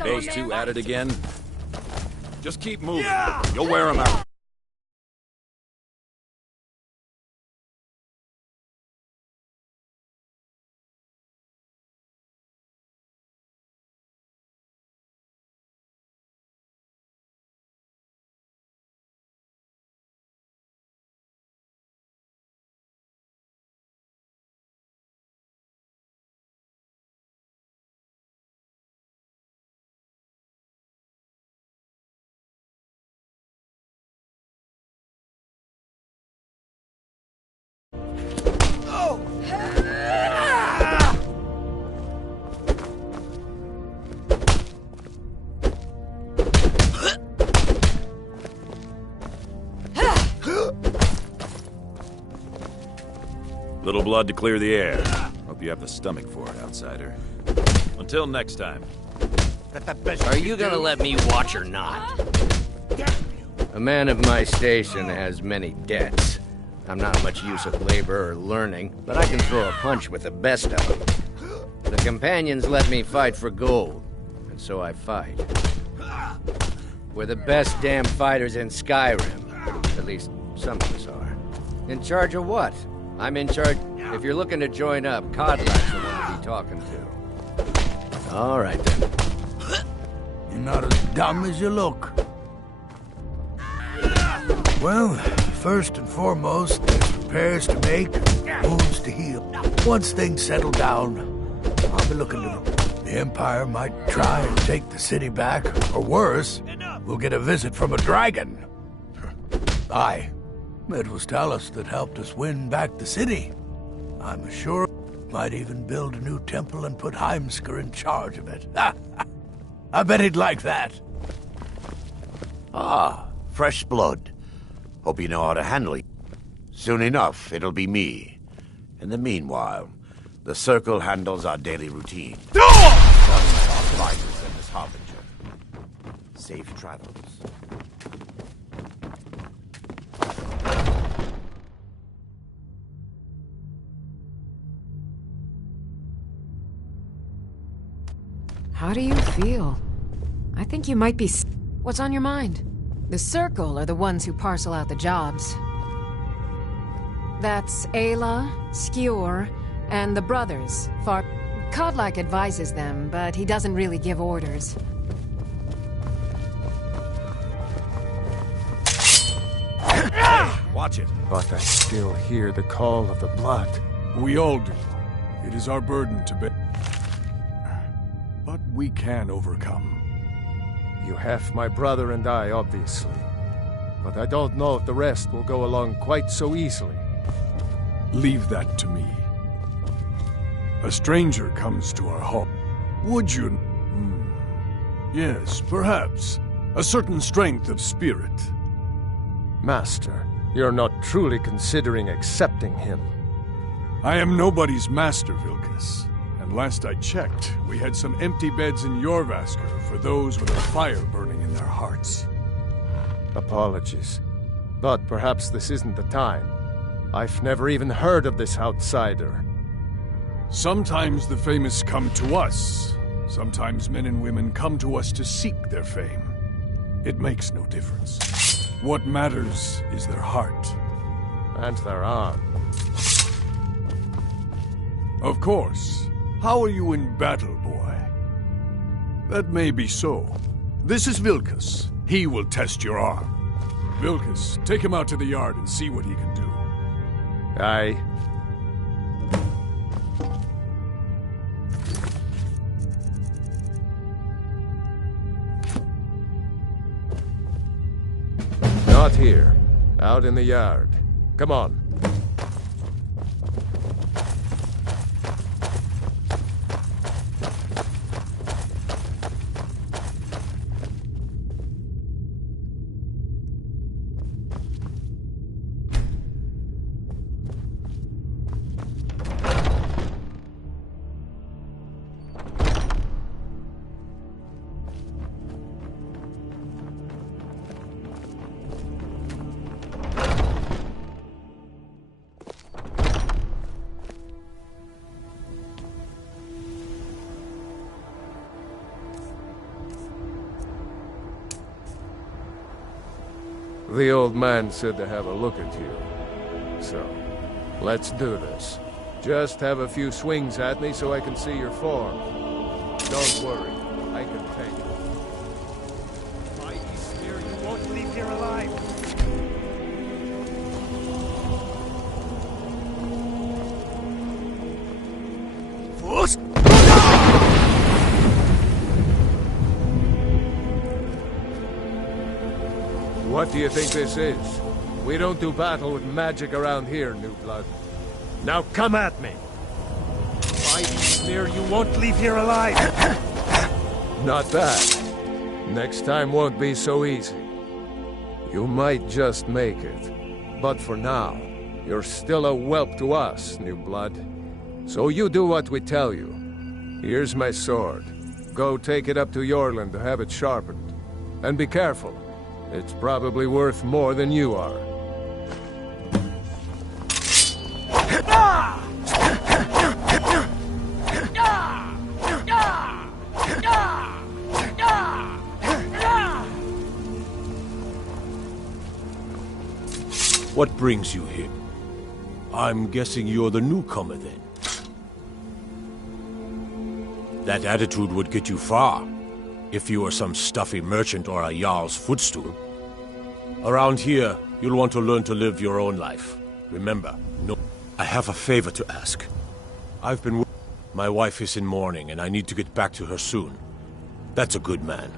Are those two at it again? Just keep moving. You'll wear them out. Little blood to clear the air. Hope you have the stomach for it, outsider. Until next time. Are you gonna let me watch or not? A man of my station has many debts. I'm not much use of labor or learning, but I can throw a punch with the best of them. The companions let me fight for gold, and so I fight. We're the best damn fighters in Skyrim. At least some of us are. In charge of what? I'm in charge. If you're looking to join up, Codlak's the one to be talking to. All right, then. You're not as dumb as you look. Well, first and foremost, there's repairs to make, wounds to heal. Once things settle down, I'll be looking to them. The Empire might try and take the city back, or worse, we'll get a visit from a dragon. Aye. It was Talos that helped us win back the city. I'm sure might even build a new temple and put Heimskr in charge of it. I bet he'd like that. Ah, fresh blood. Hope you know how to handle it. Soon enough, it'll be me. In the meanwhile, the Circle handles our daily routine. Fighters and this harbinger. Safe travels. How do you feel? I think you might be... What's on your mind? The Circle are the ones who parcel out the jobs. That's Ayla, Skjor, and the brothers. Codlak advises them, but he doesn't really give orders. Watch it. But I still hear the call of the blood. We all do. It is our burden to bear. But we can overcome. You have my brother and I, obviously. But I don't know if the rest will go along quite so easily. Leave that to me. A stranger comes to our hall. Would you? Yes, perhaps. A certain strength of spirit. Master, you're not truly considering accepting him. I am nobody's master, Vilkas. And last I checked, we had some empty beds in Jorvaskr for those with a fire burning in their hearts. Apologies. But perhaps this isn't the time. I've never even heard of this outsider. Sometimes the famous come to us. Sometimes men and women come to us to seek their fame. It makes no difference. What matters is their heart. And their arm. Of course. How are you in battle, boy? That may be so. This is Vilkas. He will test your arm. Vilkas, take him out to the yard and see what he can do. Aye. Not here. Out in the yard. Come on. The old man said to have a look at you. So, let's do this. Just have a few swings at me so I can see your form. Don't worry, I can take it. Mighty Spear, you won't leave here alive! What do you think this is? We don't do battle with magic around here, New Blood. Now come at me! Mighty Spear, you won't leave here alive! Not that. Next time won't be so easy. You might just make it. But for now, you're still a whelp to us, New Blood. So you do what we tell you. Here's my sword. Go take it up to Yorland to have it sharpened. And be careful. It's probably worth more than you are. What brings you here? I'm guessing you're the newcomer then. That attitude would get you far, if you were some stuffy merchant or a Jarl's footstool. Around here, you'll want to learn to live your own life. Remember, no... I have a favor to ask. I've been... My wife is in mourning, and I need to get back to her soon. That's a good man.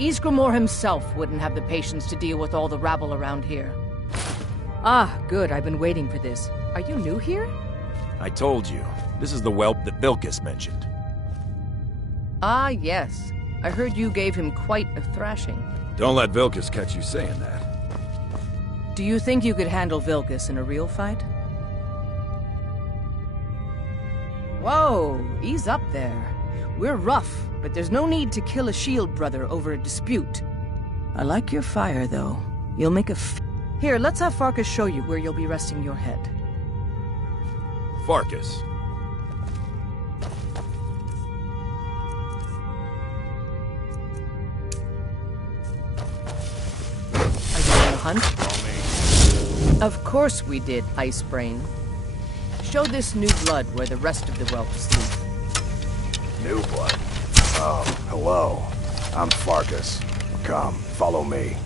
Ysgramor himself wouldn't have the patience to deal with all the rabble around here. Ah, good. I've been waiting for this. Are you new here? I told you. This is the whelp that Vilkas mentioned. Ah, yes. I heard you gave him quite a thrashing. Don't let Vilkas catch you saying that. Do you think you could handle Vilkas in a real fight? Whoa, ease up there. We're rough, but there's no need to kill a shield brother over a dispute. I like your fire, though. You'll make a Here, let's have Farkas show you where you'll be resting your head. Farkas. Are you on a hunt? Of course we did, Icebrain. Show this new blood where the rest of the whelps sleep. New blood? Oh, hello. I'm Farkas. Come, follow me.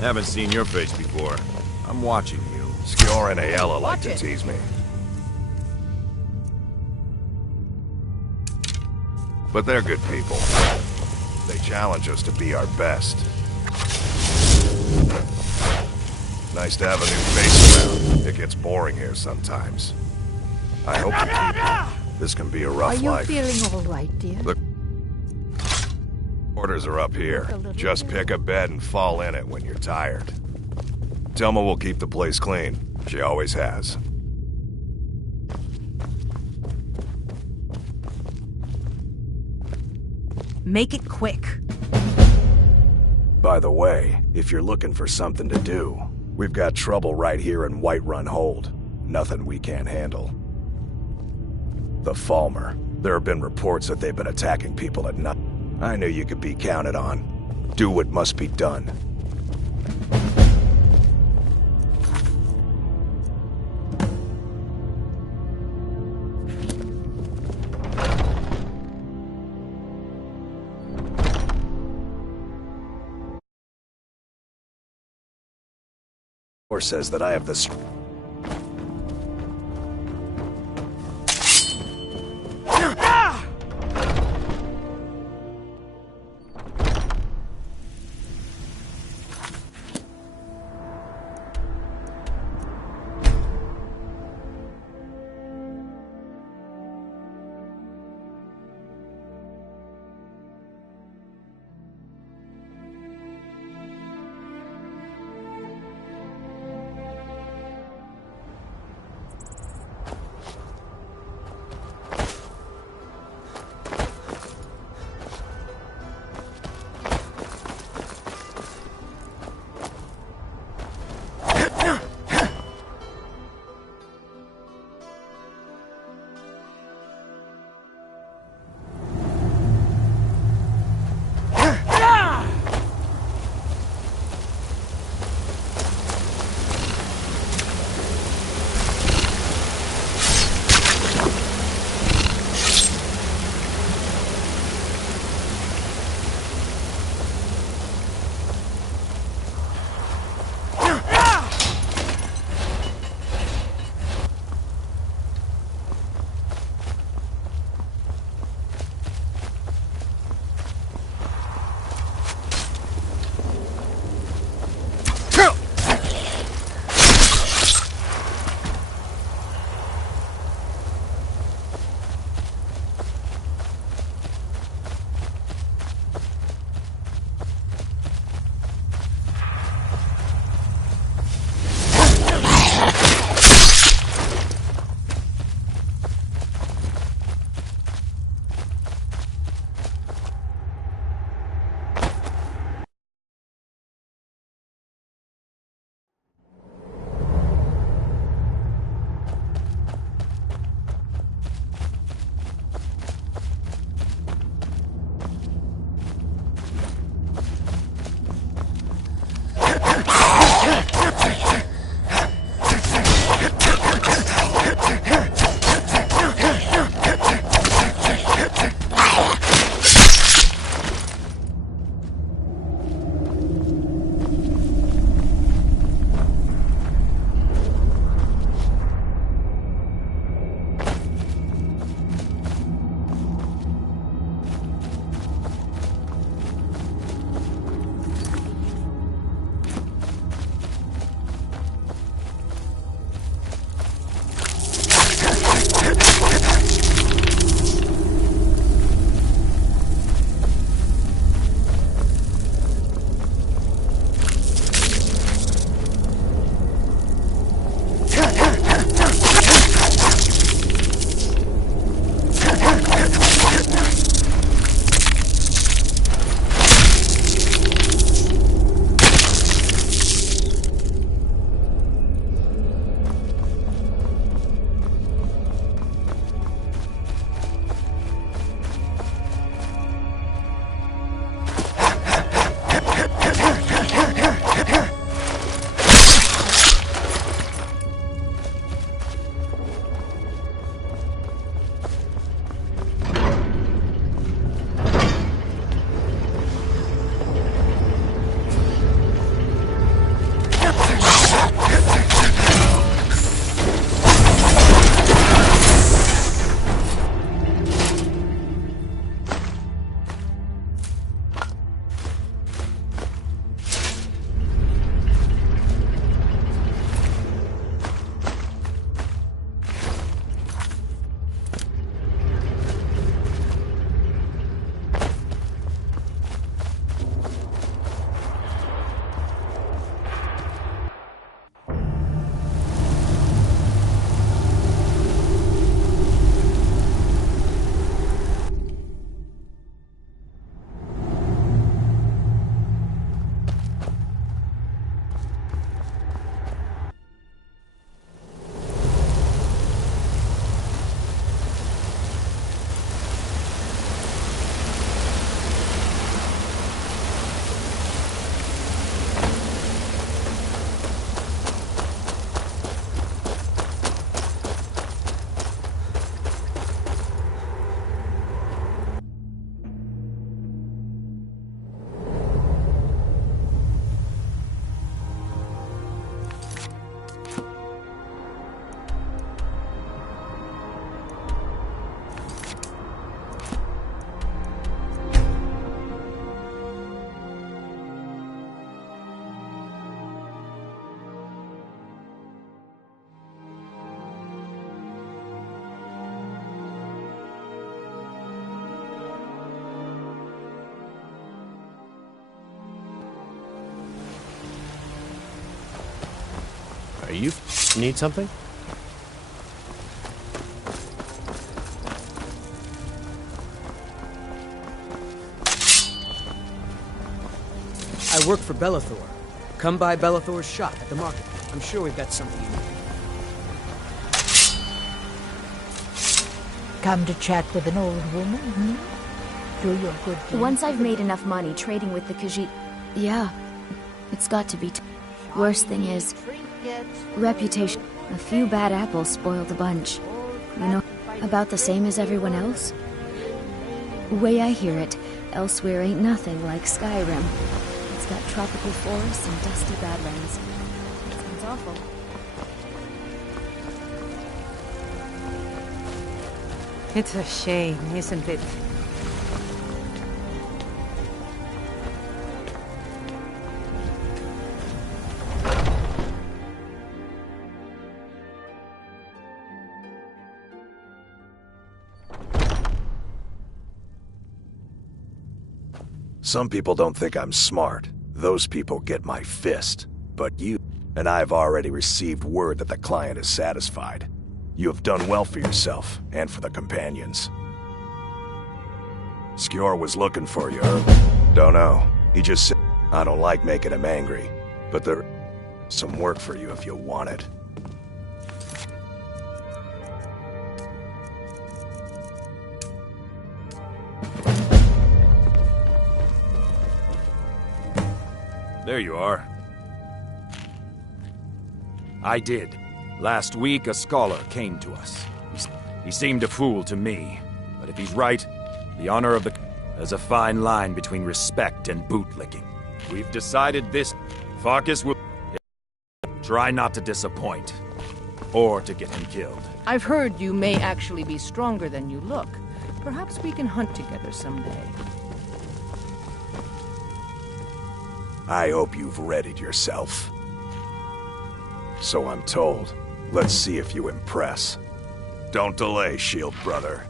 Haven't seen your face before. I'm watching you. Skjor and Ayala like to tease me. But they're good people. They challenge us to be our best. Nice to have a new face around. It gets boring here sometimes. I hope you keep it. This can be a rough life. Are you feeling all right, dear? Look, orders are up here. Just pick a bed and fall in it when you're tired. Telma will keep the place clean. She always has. Make it quick. By the way, if you're looking for something to do, we've got trouble right here in Whiterun Hold. Nothing we can't handle. The Falmer. There have been reports that they've been attacking people at night. I knew you could be counted on. Do what must be done. Or says that I have the Are you need something? I work for Bellathor. Come by Bellathor's shop at the market. I'm sure we've got something you need. Come to chat with an old woman, hmm? Do your good deed. Once I've made enough money trading with the Khajiit... Yeah, it's got to be... Worst thing is... reputation. A few bad apples spoiled a bunch. You know, about the same as everyone else? Way I hear it, elsewhere ain't nothing like Skyrim. It's got tropical forests and dusty badlands. It sounds awful. It's a shame, isn't it? Some people don't think I'm smart. Those people get my fist. But you... And I've already received word that the client is satisfied. You have done well for yourself, and for the companions. Skjor was looking for you. Don't know. He just said, I don't like making him angry. But there's some work for you if you want it. There you are. I did. Last week, a scholar came to us. He seemed a fool to me. But if he's right, the honor of the... There's a fine line between respect and bootlicking. We've decided this... Farkas will... Try not to disappoint. Or to get him killed. I've heard you may actually be stronger than you look. Perhaps we can hunt together someday. I hope you've readied yourself. So I'm told. Let's see if you impress. Don't delay, Shield Brother.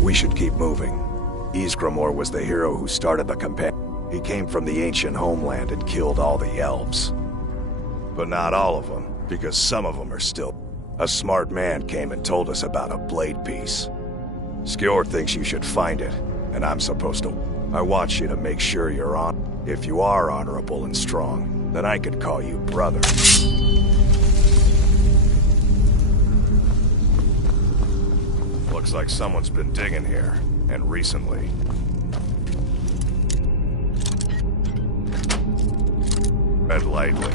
We should keep moving. Ysgramor was the hero who started the campaign. He came from the ancient homeland and killed all the elves. But not all of them, because some of them are still... A smart man came and told us about a blade piece. Skjor thinks you should find it, and I'm supposed to... I want you to make sure you're on... If you are honorable and strong, then I could call you brother. Looks like someone's been digging here, and recently. Tread lightly.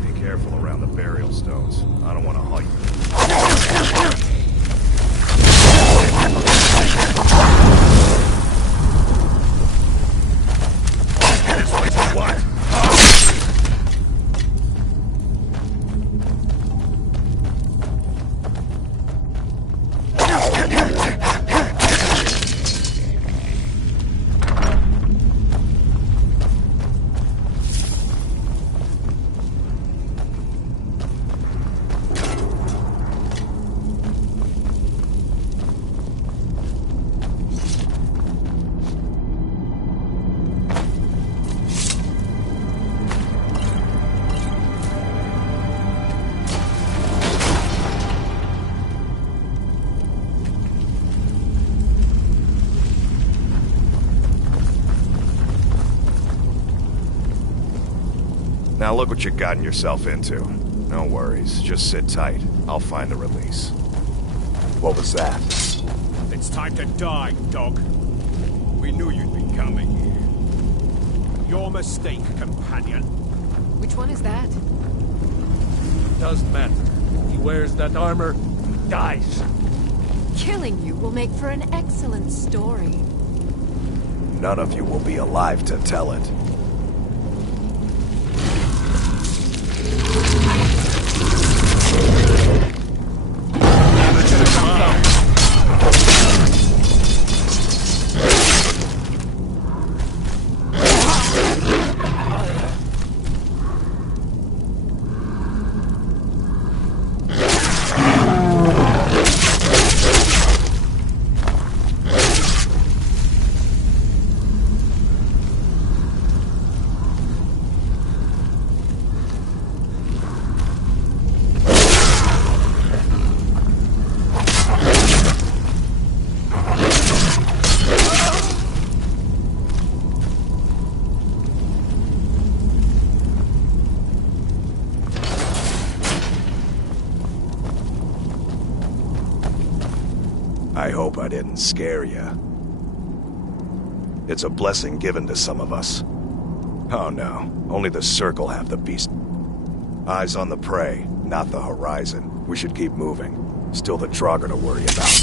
Be careful around the burial stones. I don't want to haul you. Now look what you've gotten yourself into. No worries, just sit tight. I'll find the release. What was that? It's time to die, dog. We knew you'd be coming here. Your mistake, companion. Which one is that? Doesn't matter. He wears that armor, he dies. Killing you will make for an excellent story. None of you will be alive to tell it. I hope I didn't scare you. It's a blessing given to some of us. Oh no, only the Circle have the beast. Eyes on the prey, not the horizon. We should keep moving. Still the Draugr to worry about.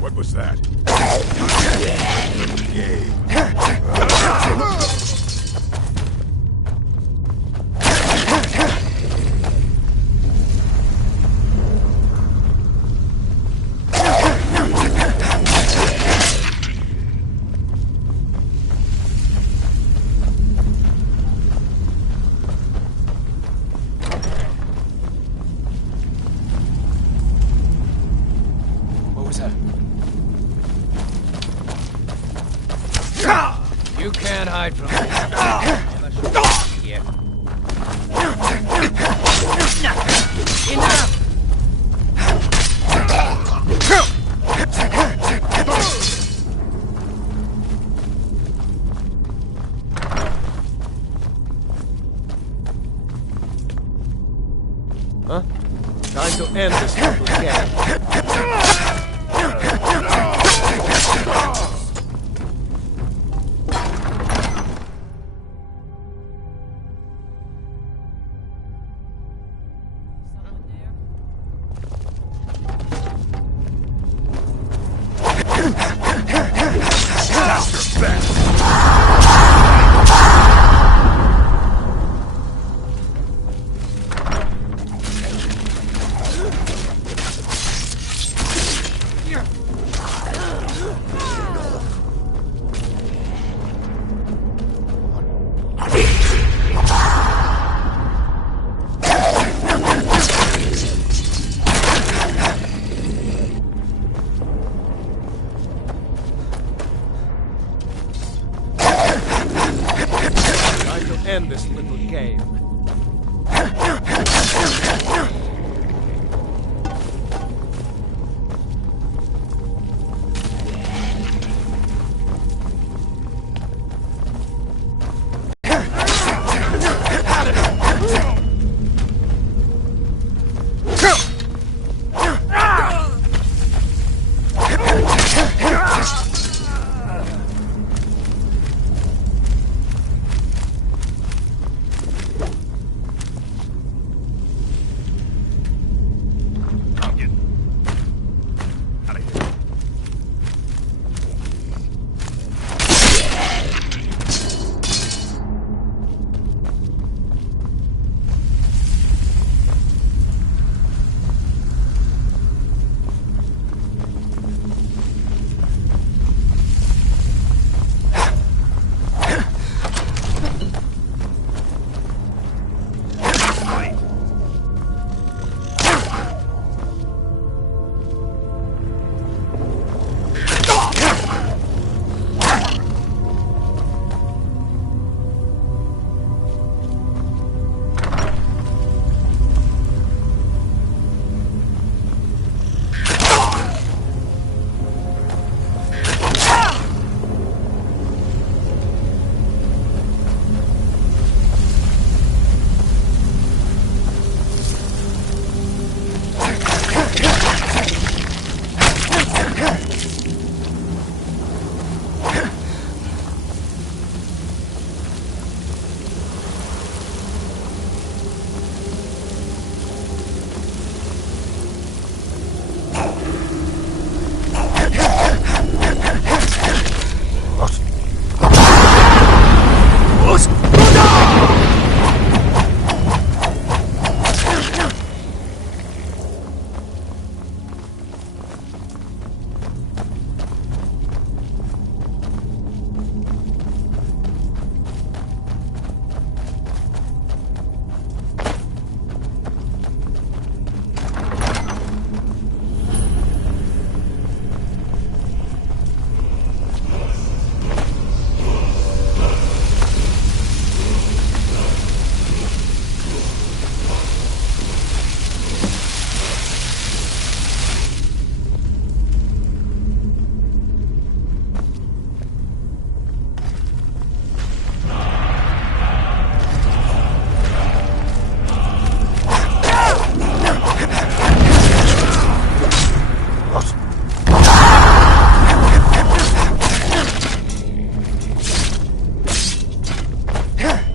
What was that? What was that? You can't hide from me. Enough! Huh? Time to end this little game. end this little game.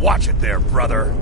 Watch it there, brother.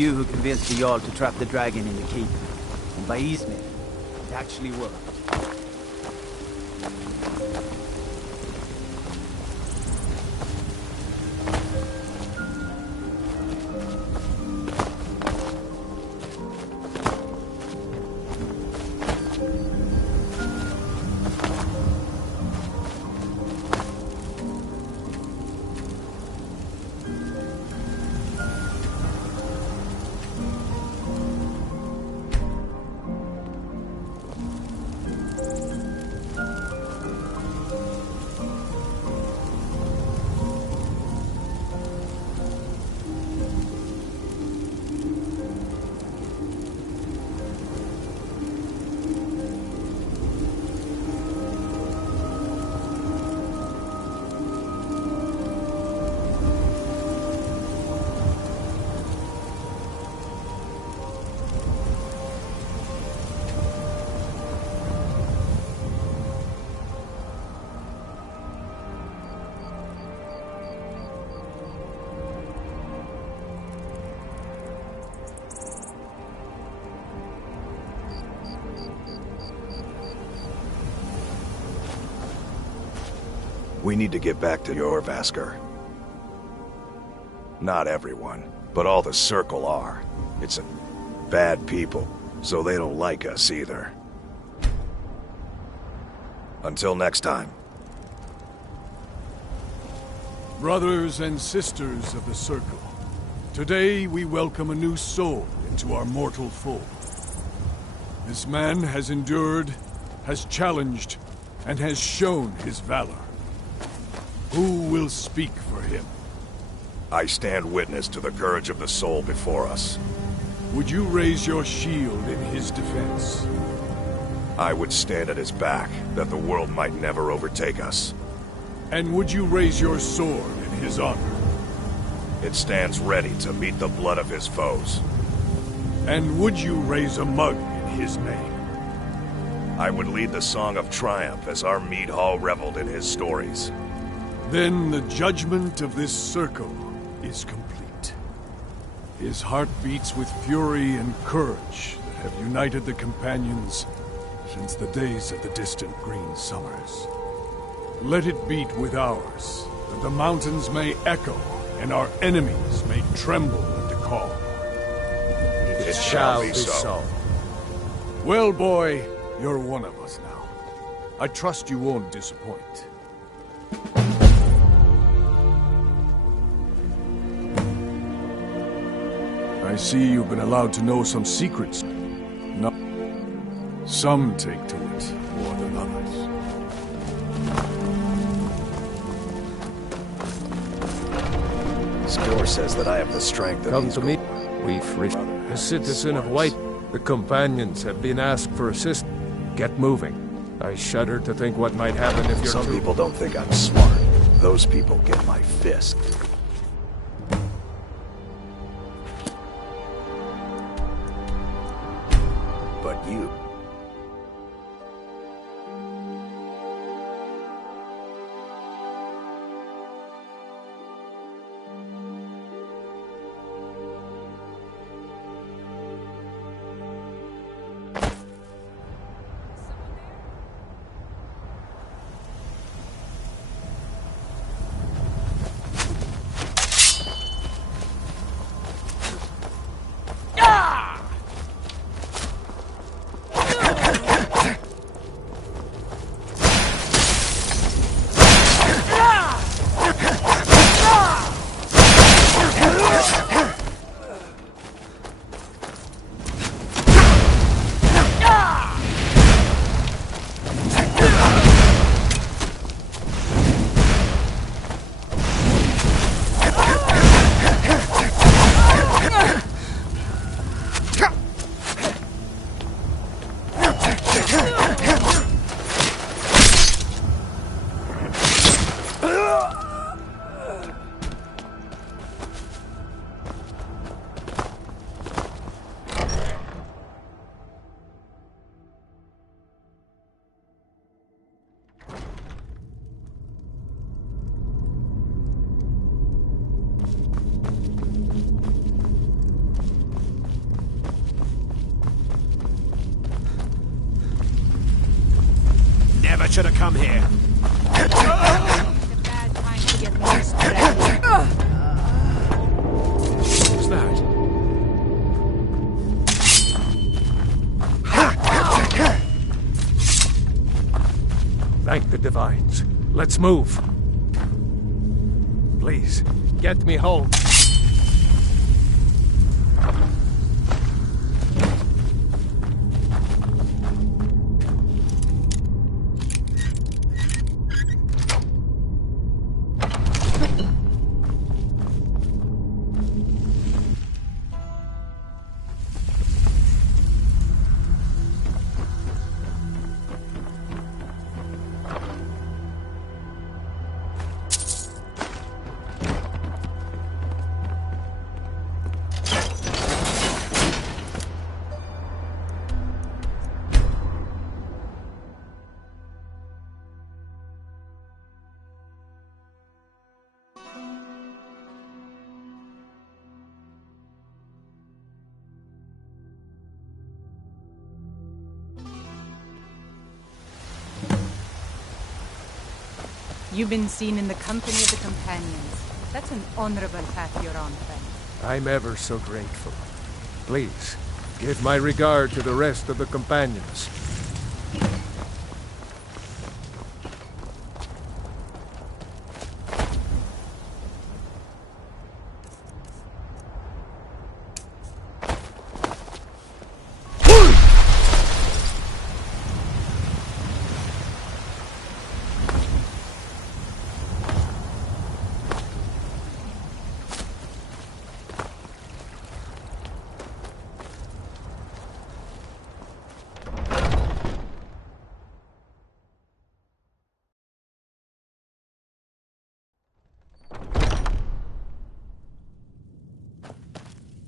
you who convinced the Jarl to trap the dragon in the keep. And by Eastman, it actually worked. We need to get back to Jorvaskr. Not everyone, but all the Circle are. It's a bad people, so they don't like us either. Until next time. Brothers and sisters of the Circle, today we welcome a new soul into our mortal fold. This man has endured, has challenged, and has shown his valor. Who will speak for him? I stand witness to the courage of the soul before us. Would you raise your shield in his defense? I would stand at his back, that the world might never overtake us. And would you raise your sword in his honor? It stands ready to meet the blood of his foes. And would you raise a mug in his name? I would lead the song of triumph as our mead hall reveled in his stories. Then the judgment of this circle is complete. His heart beats with fury and courage that have united the companions since the days of the distant green summers. Let it beat with ours, that the mountains may echo and our enemies may tremble at the call. It shall be so. Well, boy, you're one of us now. I trust you won't disappoint. I see you've been allowed to know some secrets. No. Some take to it more than others. Score says that I have the strength of Come to me. We free. A citizen of White. The companions have been asked for assistance. Get moving. I shudder to think what might happen if you're Some people don't think I'm smart. Those people get my fist. But you... never should have come here. What's that? Thank the Divines. Let's move. Please, get me home. You've been seen in the company of the companions. That's an honorable path you're on, friend. I'm ever so grateful. Please, give my regard to the rest of the companions.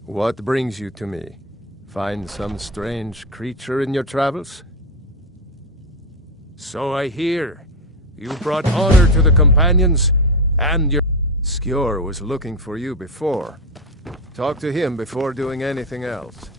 What brings you to me? Find some strange creature in your travels? So I hear. You brought honor to the companions, and your... Skjor was looking for you before. Talk to him before doing anything else.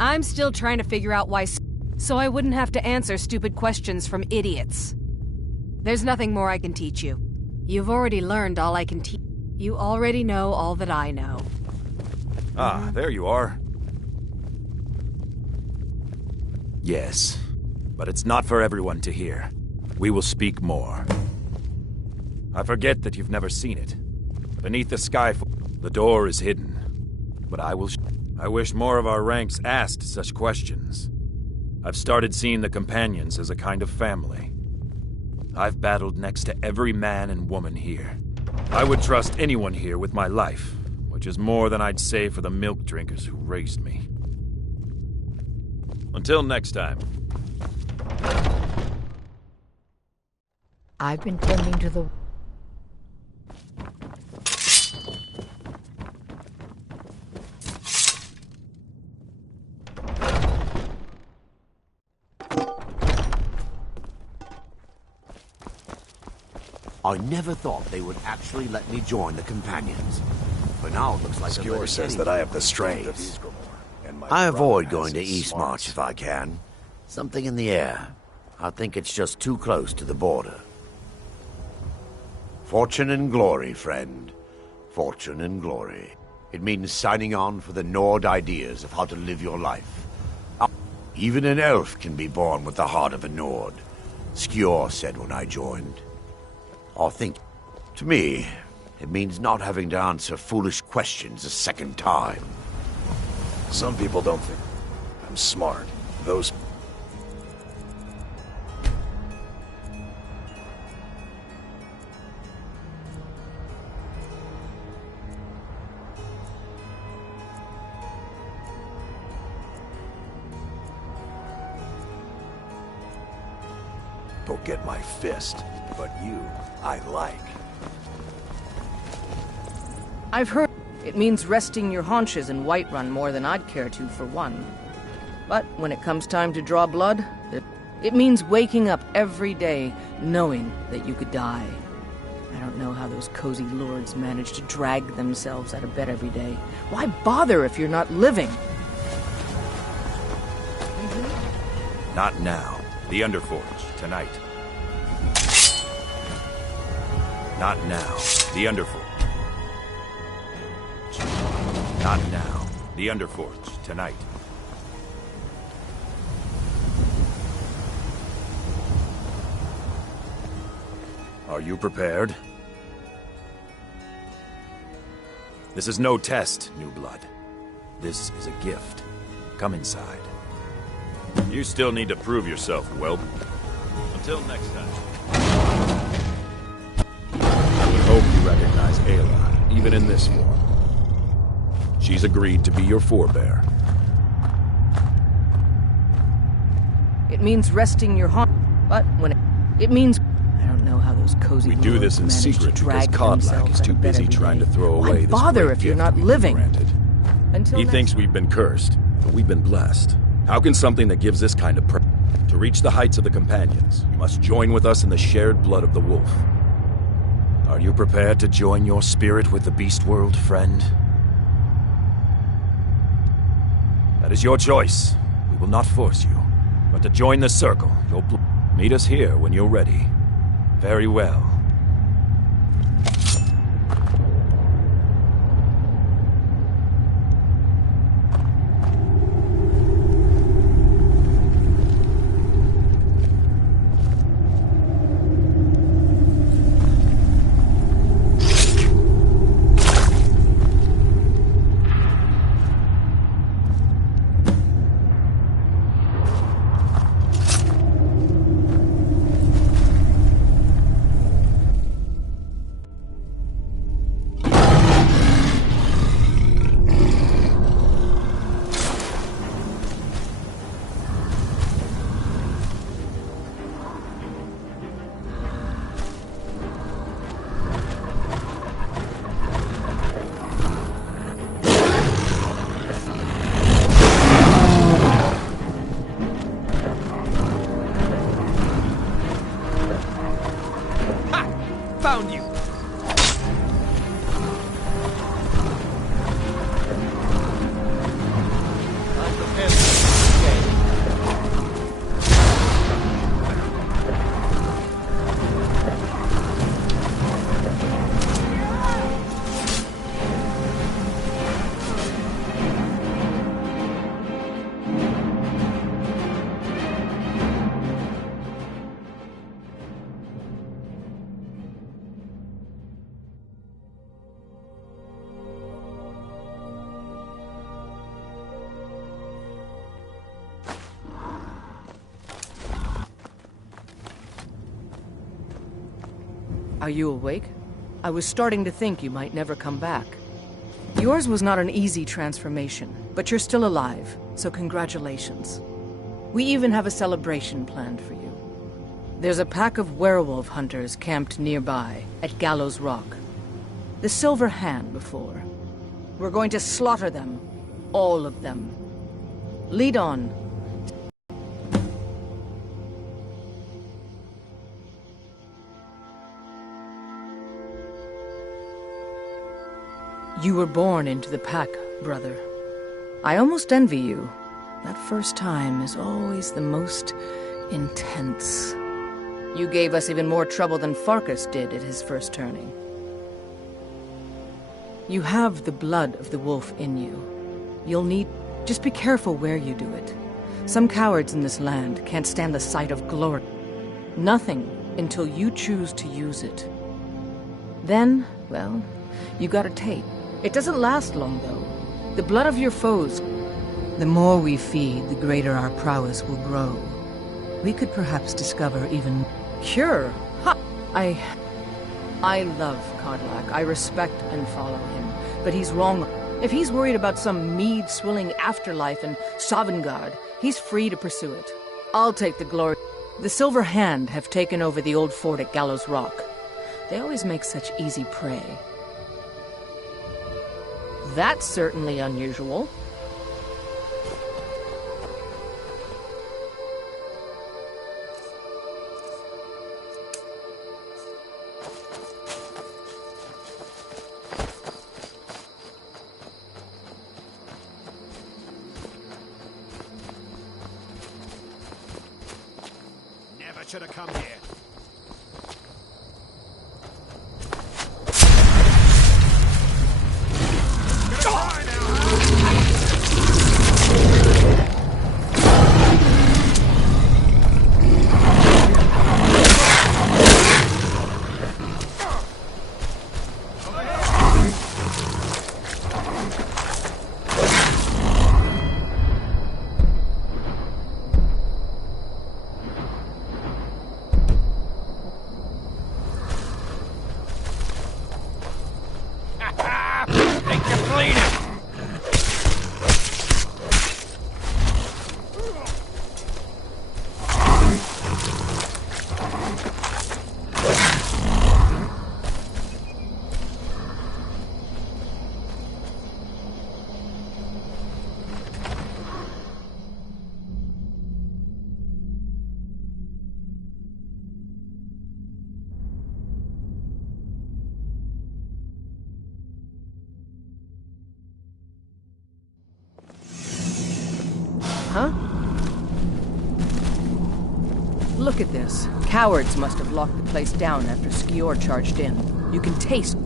I'm still trying to figure out why, so I wouldn't have to answer stupid questions from idiots. There's nothing more I can teach you. You've already learned all I can teach. You already know all that I know. Ah, there you are. Yes, but it's not for everyone to hear. We will speak more. I forget that you've never seen it. Beneath the sky, the door is hidden. But I wish more of our ranks asked such questions. I've started seeing the companions as a kind of family. I've battled next to every man and woman here. I would trust anyone here with my life, which is more than I'd say for the milk drinkers who raised me. Until next time. I've been tending to the... I never thought they would actually let me join the companions. But now it looks like Skjor says that I have the strength of Ysgramor, and my I avoid brother going to has his Eastmarch smarts. if I can. Something in the air. I think it's just too close to the border. Fortune and glory, friend. Fortune and glory. It means signing on for the Nord ideas of how to live your life. Even an elf can be born with the heart of a Nord. Skjor said when I joined. I think, to me, it means not having to answer foolish questions a second time. Some people don't think I'm smart. Those... Go get my fist, but you, I like. I've heard it means resting your haunches in Whiterun more than I'd care to, for one. But when it comes time to draw blood, it means waking up every day knowing that you could die. I don't know how those cozy lords manage to drag themselves out of bed every day. Why bother if you're not living? Not now. The Underforge, tonight. Not now. The Underforge. Not now. The Underforge, tonight. Are you prepared? This is no test, New Blood. This is a gift. Come inside. You still need to prove yourself, whelp. Until next time. I would hope you recognize Ayla, even in this form. She's agreed to be your forebear. It means resting your haunt, but when it means I don't know how those cozy. We do this in secret because Kodlak is too busy trying to throw away this bother great if you're gift not we've been living? granted. He thinks we've been cursed, but we've been blessed. How can something that gives this kind of to reach the heights of the Companions, you must join with us in the shared blood of the wolf. Are you prepared to join your spirit with the beast world, friend? That is your choice. We will not force you. But to join the circle, you'll meet us here when you're ready. Very well. Found you! Are you awake? I was starting to think you might never come back. Yours was not an easy transformation, but you're still alive, so congratulations. We even have a celebration planned for you. There's a pack of werewolf hunters camped nearby, at Gallows Rock. The Silver Hand before. We're going to slaughter them. All of them. Lead on. You were born into the pack, brother. I almost envy you. That first time is always the most intense. You gave us even more trouble than Farkas did at his first turning. You have the blood of the wolf in you. You'll need... Just be careful where you do it. Some cowards in this land can't stand the sight of glory. Nothing until you choose to use it. Then, well, you got a tape. It doesn't last long, though. The blood of your foes... The more we feed, the greater our prowess will grow. We could perhaps discover even... Cure? Ha! I love Kodlak. I respect and follow him. But he's wrong. If he's worried about some mead-swilling afterlife in Sovngarde, he's free to pursue it. I'll take the glory. The Silver Hand have taken over the old fort at Gallows Rock. They always make such easy prey. That's certainly unusual. Never should have come here. Huh? Look at this. Cowards must have locked the place down after Skior charged in. You can taste...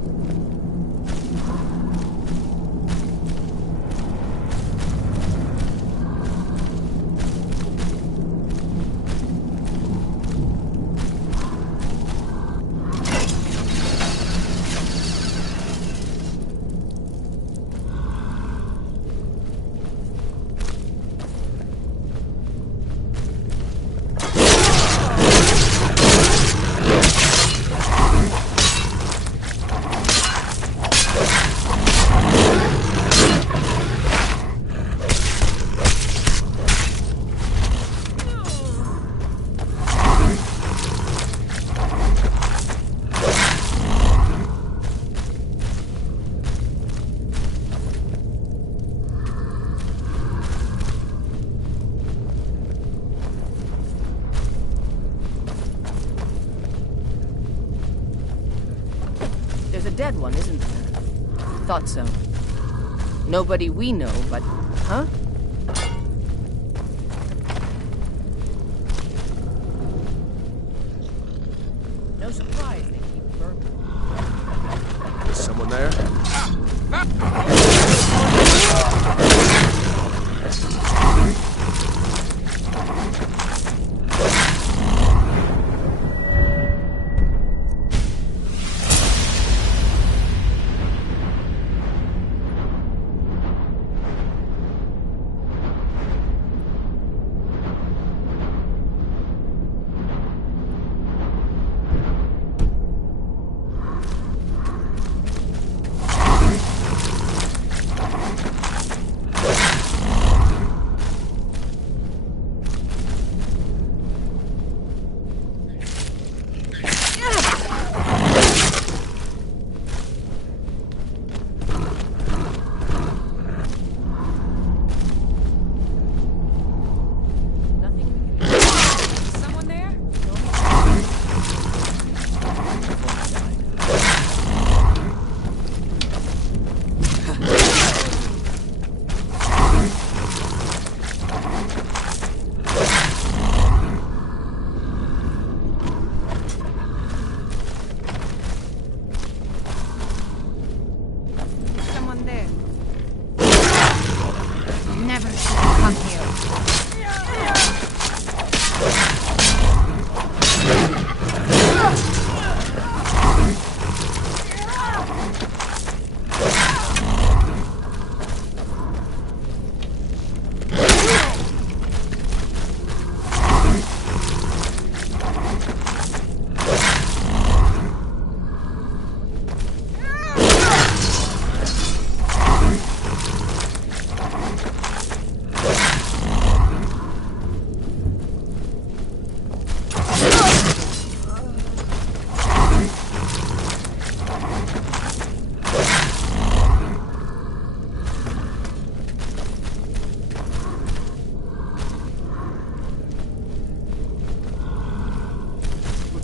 There's a dead one, isn't there? Thought so. Nobody we know, but... Huh? No surprise they keep burning. Is someone there?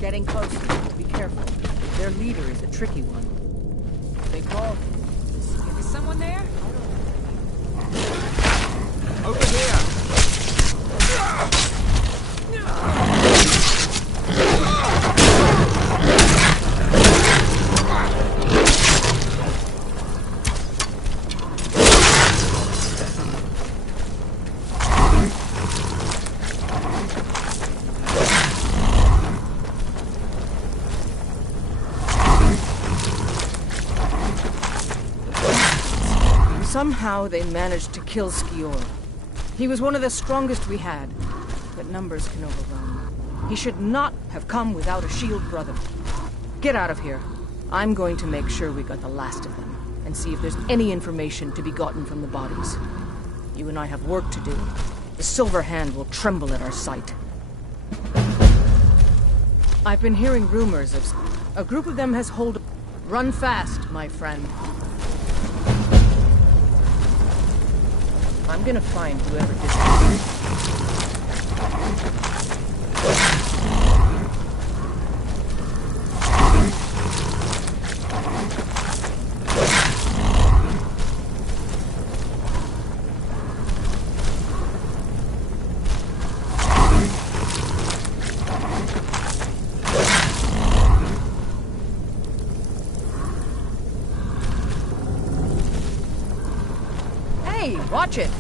getting closer. Be careful. Their leader is a tricky one. They call... Is someone there? Over here! Somehow they managed to kill Skior. He was one of the strongest we had, but numbers can overwhelm. He should not have come without a shield brother. Get out of here. I'm going to make sure we got the last of them, and see if there's any information to be gotten from the bodies. You and I have work to do. The Silver Hand will tremble at our sight. I've been hearing rumors of... A group of them has hold... Run fast, my friend. I'm gonna find whoever did this. Hey, watch it!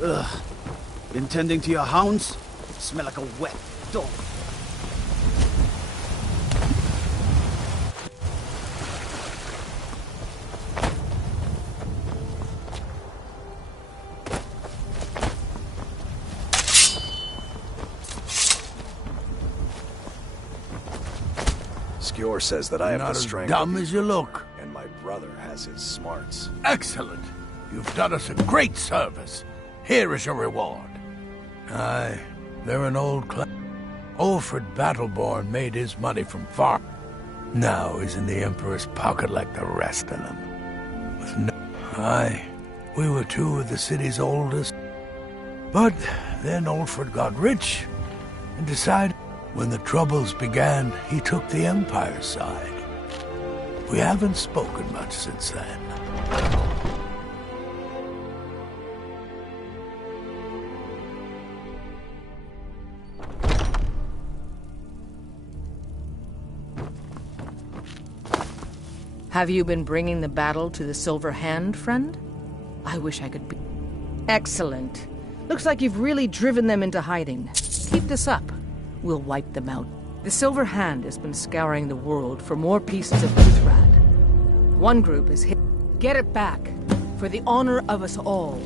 Ugh. Been tending to your hounds? Smell like a wet dog. Skjor says that I have Not the as strength. dumb as you look. And my brother has his smarts. Excellent. You've done us a great service. Here is your reward. Aye, they're an old clan. Ulfred Battleborn made his money from farm. Now he's in the Emperor's pocket like the rest of them. With no... Aye, we were two of the city's oldest. But then Ulfred got rich and decided when the Troubles began, he took the Empire's side. We haven't spoken much since then. Have you been bringing the battle to the Silver Hand, friend? I wish I could be... Excellent. Looks like you've really driven them into hiding. Keep this up. We'll wipe them out. The Silver Hand has been scouring the world for more pieces of Uthrad. One group is hit. Get it back, for the honor of us all.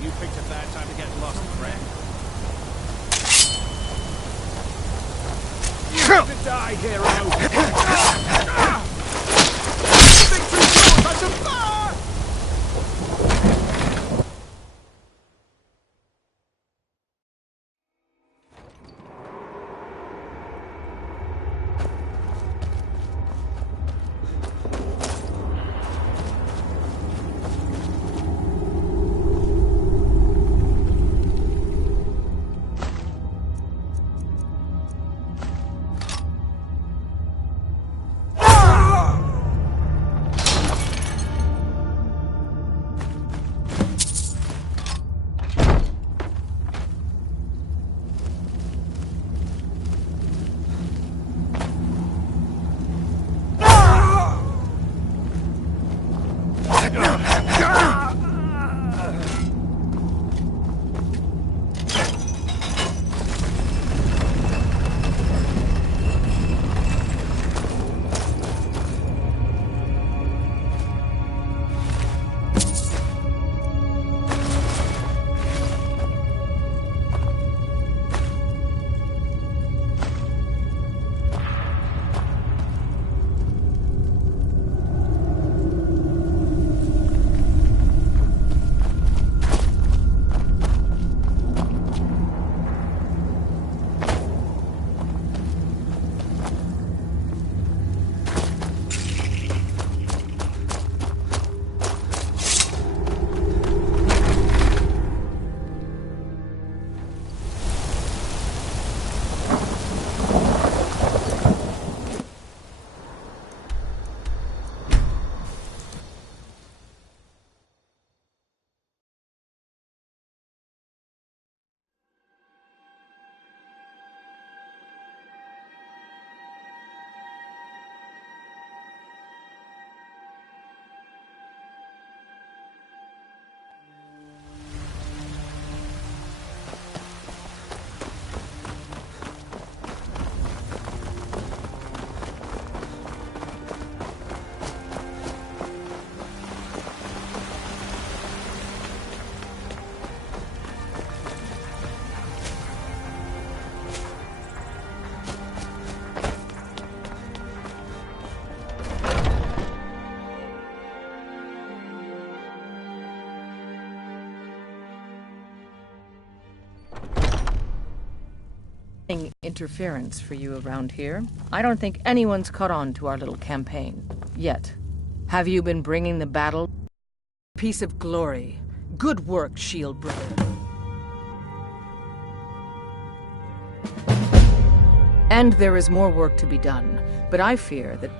You picked a bad time to get lost, friend. You have to die, hero! Victory's yours, I suppose! interference for you around here. I don't think anyone's caught on to our little campaign. Yet. Have you been bringing the battle? Piece of glory. Good work, Shield Brother. And there is more work to be done, but I fear that...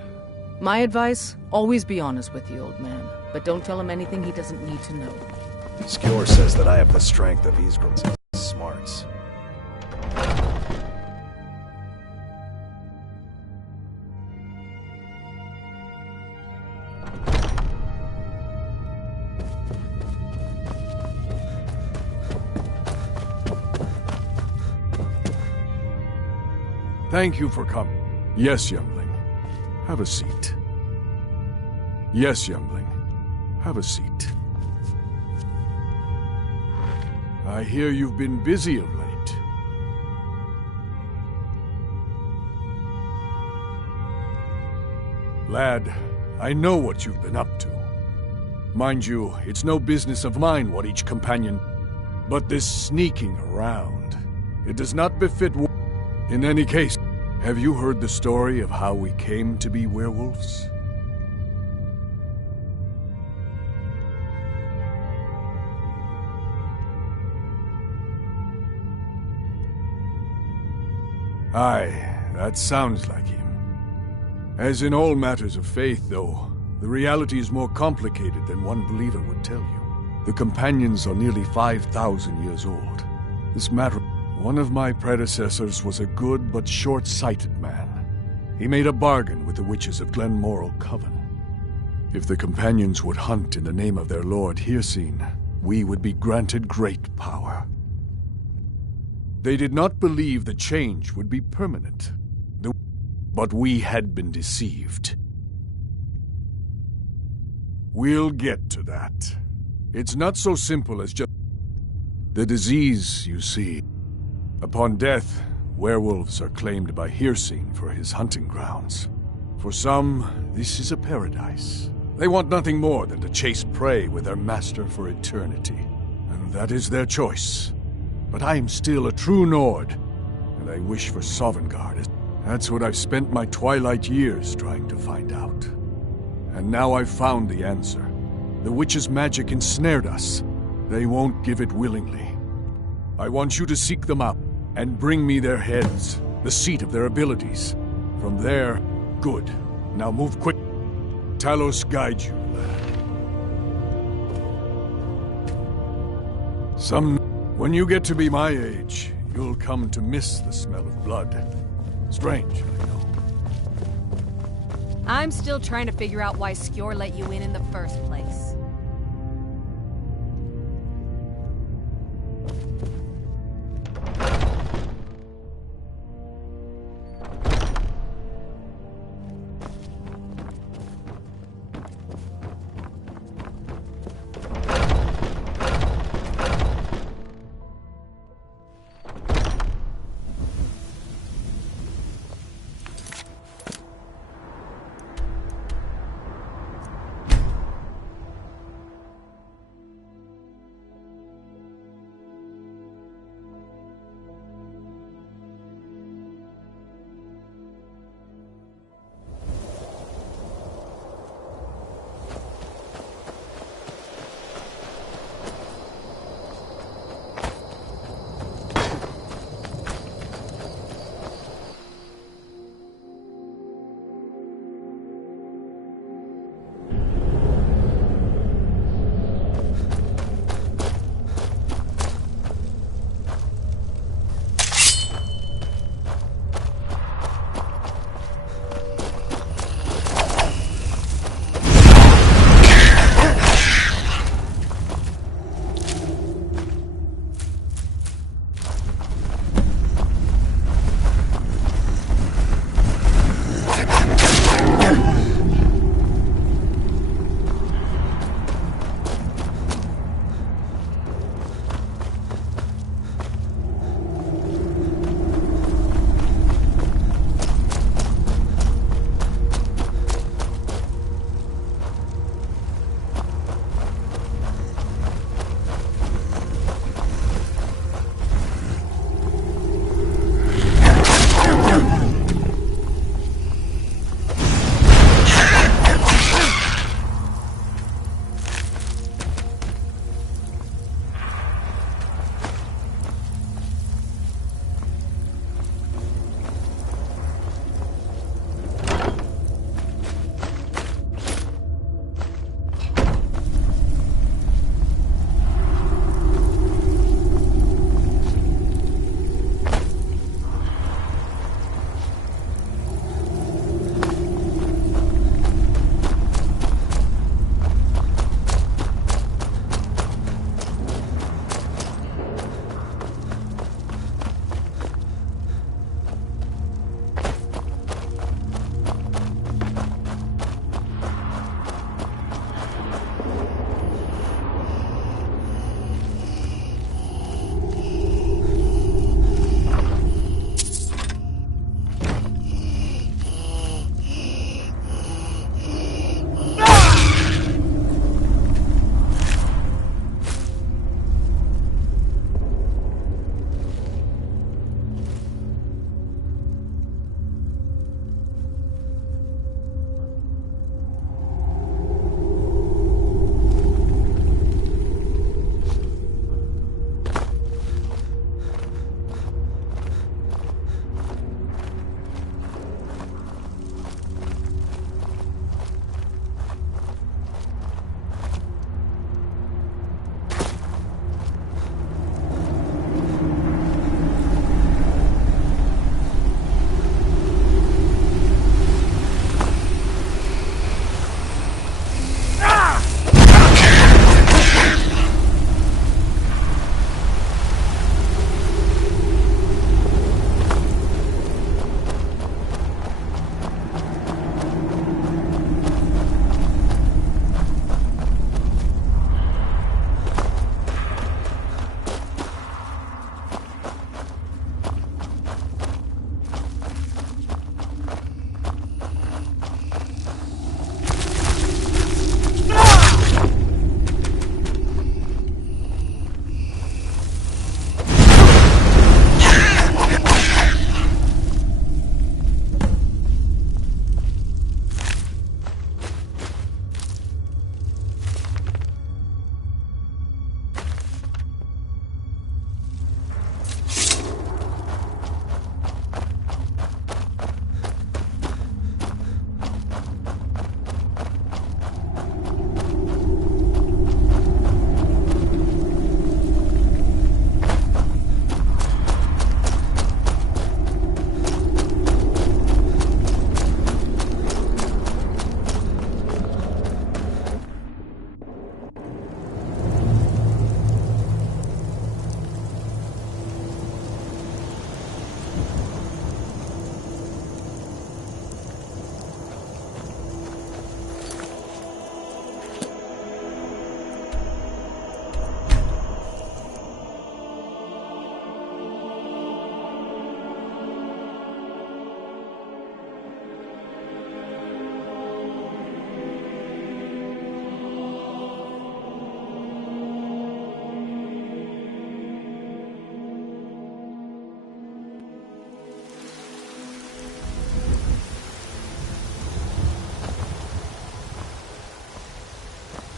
My advice, always be honest with the old man, but don't tell him anything he doesn't need to know. Skjor says that I have the strength of Ysgrim's smarts. Thank you for coming. Yes, youngling. Have a seat. Yes, youngling. Have a seat. I hear you've been busy of late. Lad, I know what you've been up to. Mind you, it's no business of mine what each companion... But this sneaking around, it does not befit... In any case, have you heard the story of how we came to be werewolves? Aye, that sounds like him. As in all matters of faith, though, the reality is more complicated than one believer would tell you. The companions are nearly 5,000 years old. This matter... One of my predecessors was a good but short-sighted man. He made a bargain with the witches of Glenmoral Coven. If the companions would hunt in the name of their lord Hircine, we would be granted great power. They did not believe the change would be permanent. But we had been deceived. We'll get to that. It's not so simple as just... The disease, you see. Upon death, werewolves are claimed by Hircine for his hunting grounds. For some, this is a paradise. They want nothing more than to chase prey with their master for eternity. And that is their choice. But I am still a true Nord, and I wish for Sovngarde. That's what I've spent my twilight years trying to find out. And now I've found the answer. The witch's magic ensnared us. They won't give it willingly. I want you to seek them out. And bring me their heads, the seat of their abilities. From there, good. Now move quick. Talos guide you, lad. When you get to be my age, you'll come to miss the smell of blood. Strange, I know. I'm still trying to figure out why Skjor let you in the first place.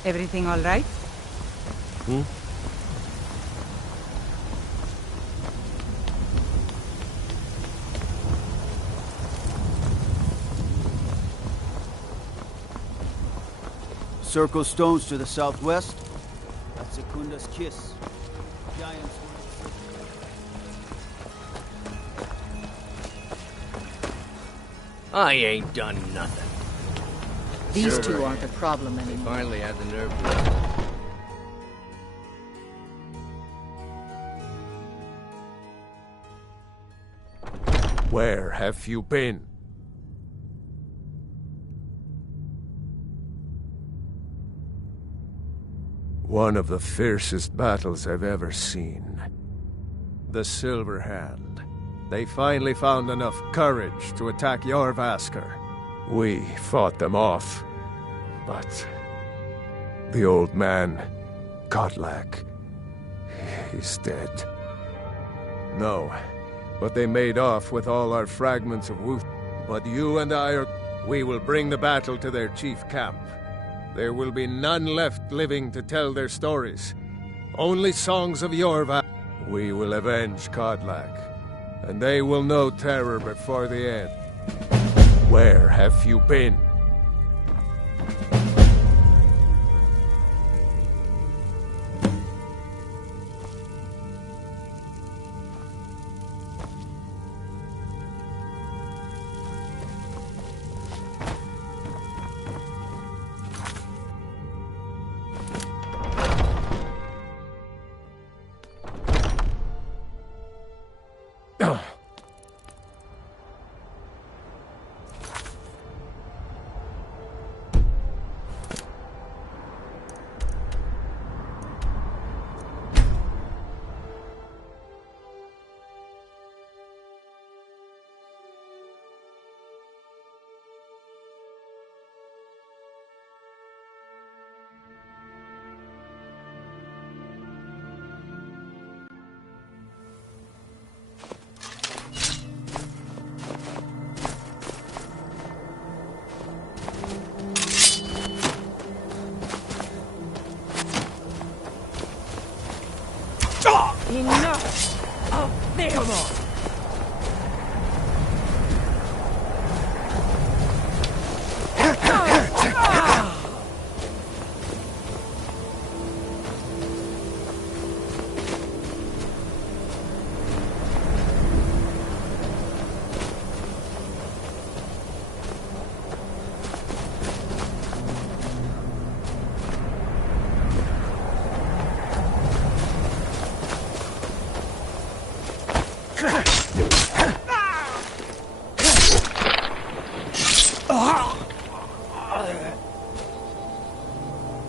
Everything all right? Circle stones to the southwest. That's Secunda's kiss. Giants I ain't done nothing. These Sure. two aren't a problem They anymore. finally had the nerve to... Where have you been? One of the fiercest battles I've ever seen. The Silver Hand. They finally found enough courage to attack Jorvaskr. We fought them off, but the old man, Godlak, he's dead. No, but they made off with all our fragments of Wooth. But you and we will bring the battle to their chief camp. There will be none left living to tell their stories. Only songs of Jorvaskr. We will avenge Godlak, and they will know terror before the end. Where have you been? Enough of this! Come on!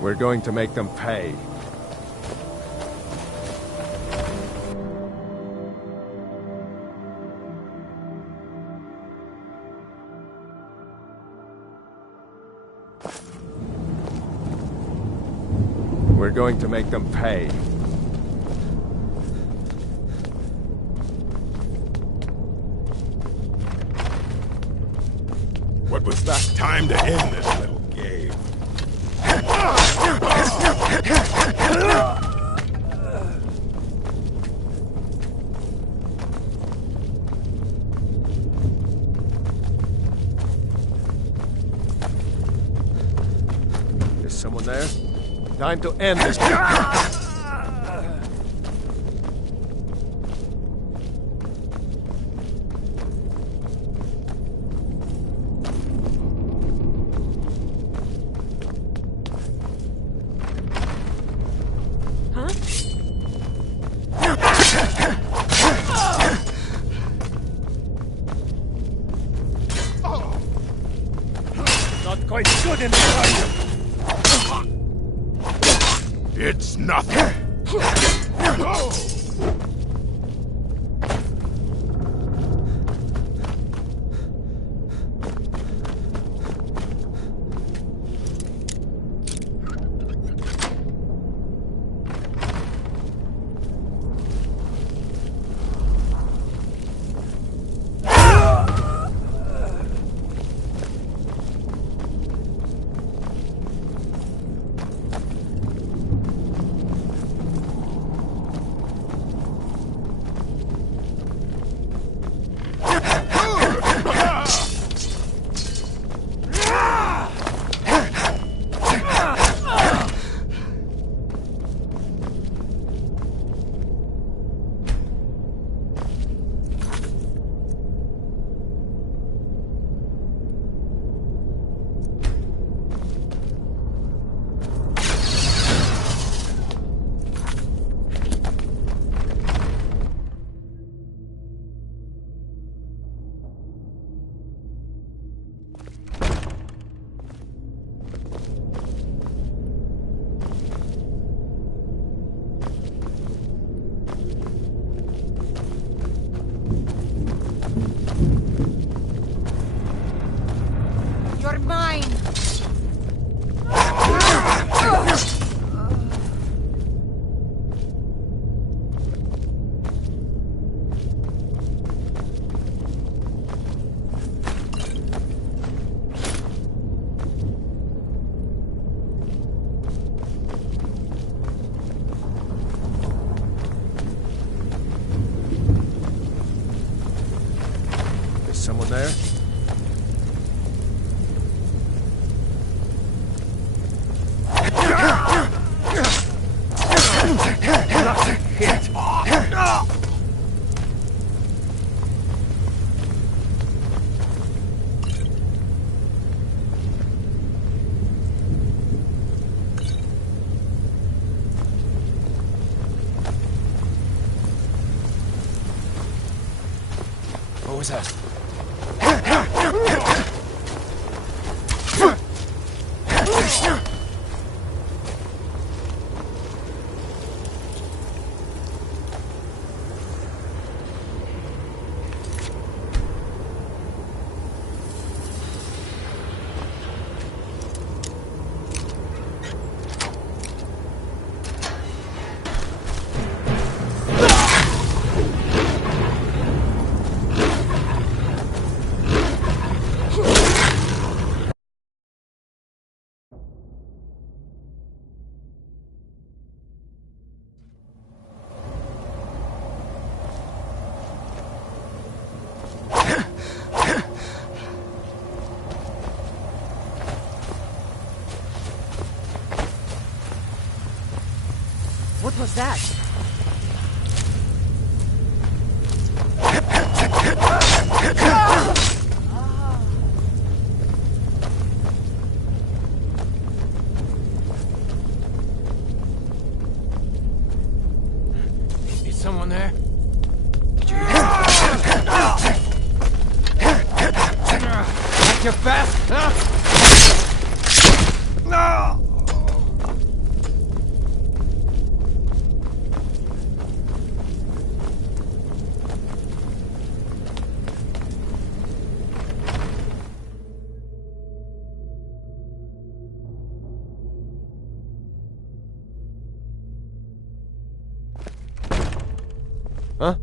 We're going to make them pay. We're going to make them pay. What was that? Time to end this little game. Is someone there? Time to end this. Not quite good in the fire! It's nothing. Someone there? What was that? What was that? Is someone there? Not too fast, huh? No! Huh?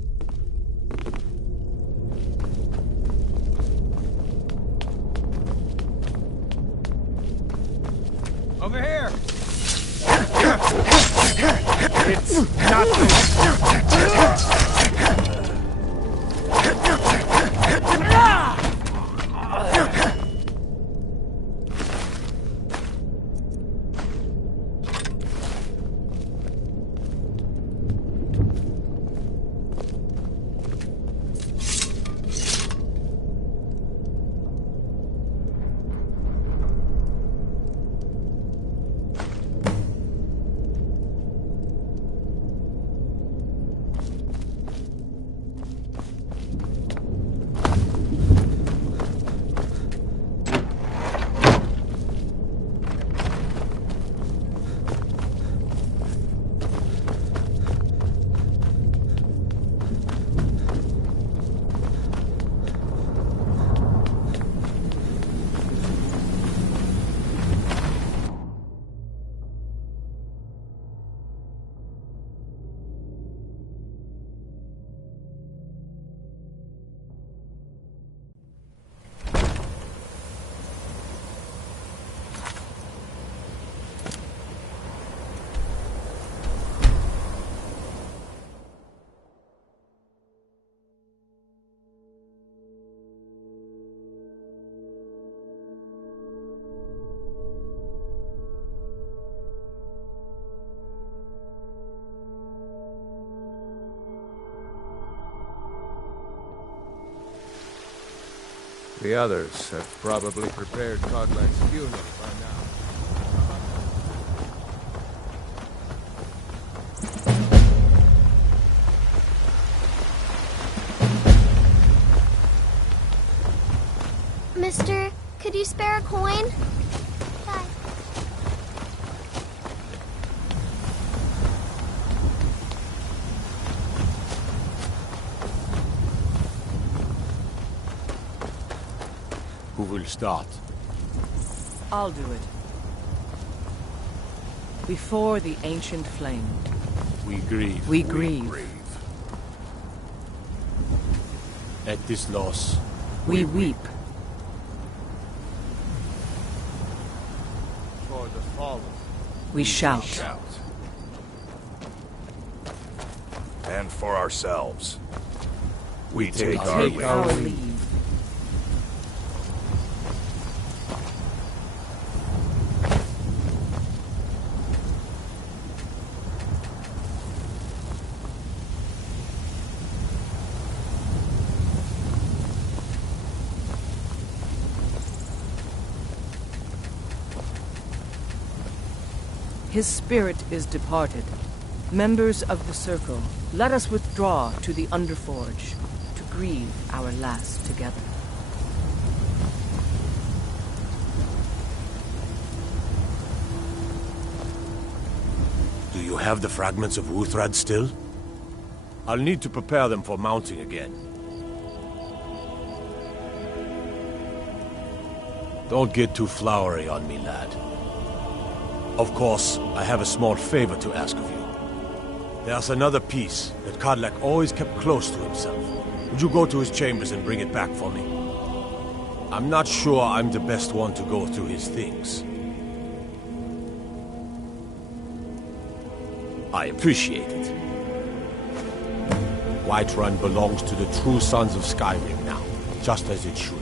Over here! It's nothing! The others have probably prepared Kodlak's funeral by now. Mister, could you spare a coin? Bye. Who will start? I'll do it. Before the ancient flame. We grieve. We grieve. At this loss, We weep. For the fallen. We shout. And for ourselves, we take take our leave. Our leave. His spirit is departed. Members of the Circle, let us withdraw to the Underforge to grieve our last together. Do you have the fragments of Uthrad still? I'll need to prepare them for mounting again. Don't get too flowery on me, lad. Of course, I have a small favor to ask of you. There's another piece that Kodlak always kept close to himself. Would you go to his chambers and bring it back for me? I'm not sure I'm the best one to go through his things. I appreciate it. Whiterun belongs to the true sons of Skyrim now, just as it should.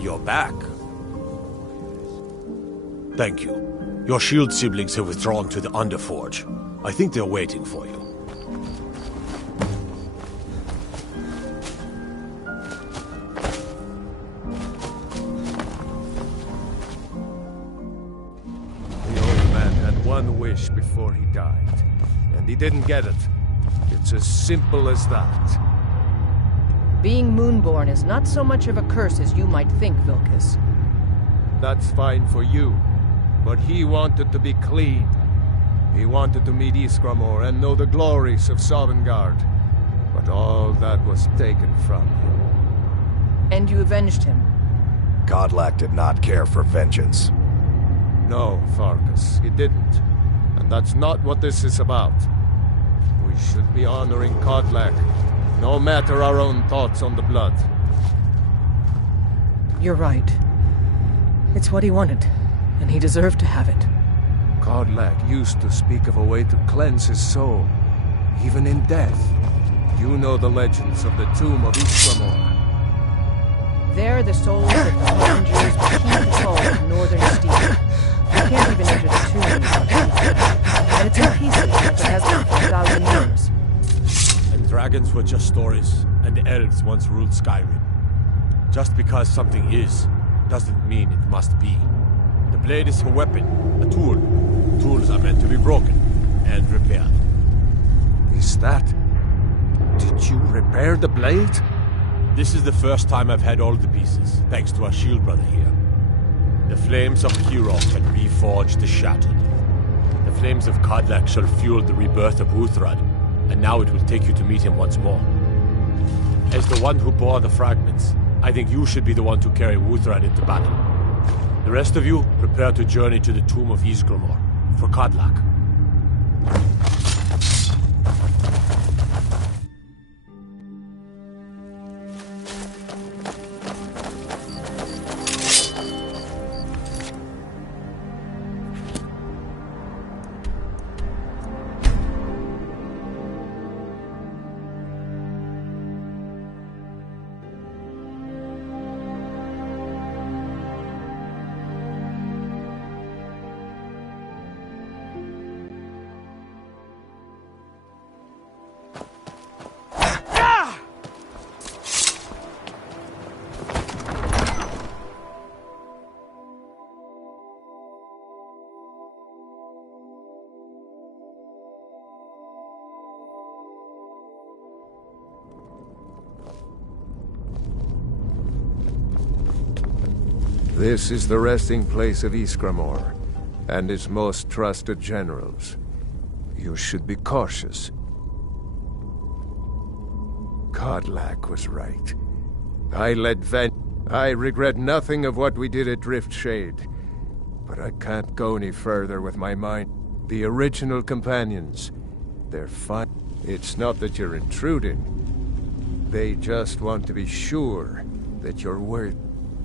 You're back. Thank you. Your shield siblings have withdrawn to the Underforge. I think they're waiting for you. The old man had one wish before he died, and he didn't get it. It's as simple as that. Being Moonborn is not so much of a curse as you might think, Vilkas. That's fine for you, but he wanted to be clean. He wanted to meet Ysgramor and know the glories of Sovngarde, but all that was taken from him. And you avenged him? Kodlak did not care for vengeance. No, Farkas, he didn't. And that's not what this is about. We should be honoring Kodlak, no matter our own thoughts on the blood. You're right. It's what he wanted, and he deserved to have it. Kodlak used to speak of a way to cleanse his soul, even in death. You know the legends of the tomb of Ysgramor. There, the souls of the Harbingers will keep control of Northern Steel. You can't even enter the tomb without it. And it's in pieces like it has been for 1,000 years. And dragons were just stories, and elves once ruled Skyrim. Just because something is, doesn't mean it must be. The blade is a weapon, a tool. Tools are meant to be broken and repaired. Is that... Did you repair the blade? This is the first time I've had all the pieces, thanks to our shield brother here. The flames of Hero can reforge the shattered. The flames of Kodlak shall fuel the rebirth of Uthrad, and now it will take you to meet him once more. As the one who bore the fragments, I think you should be the one to carry Uthrad into battle. The rest of you, prepare to journey to the tomb of Ysgramor, for Kodlak. This is the resting place of Iskramor, and its most trusted generals. You should be cautious. Kodlak was right. I regret nothing of what we did at Driftshade, but I can't go any further with my mind. The original companions, they're fine. It's not that you're intruding. They just want to be sure that you're worth.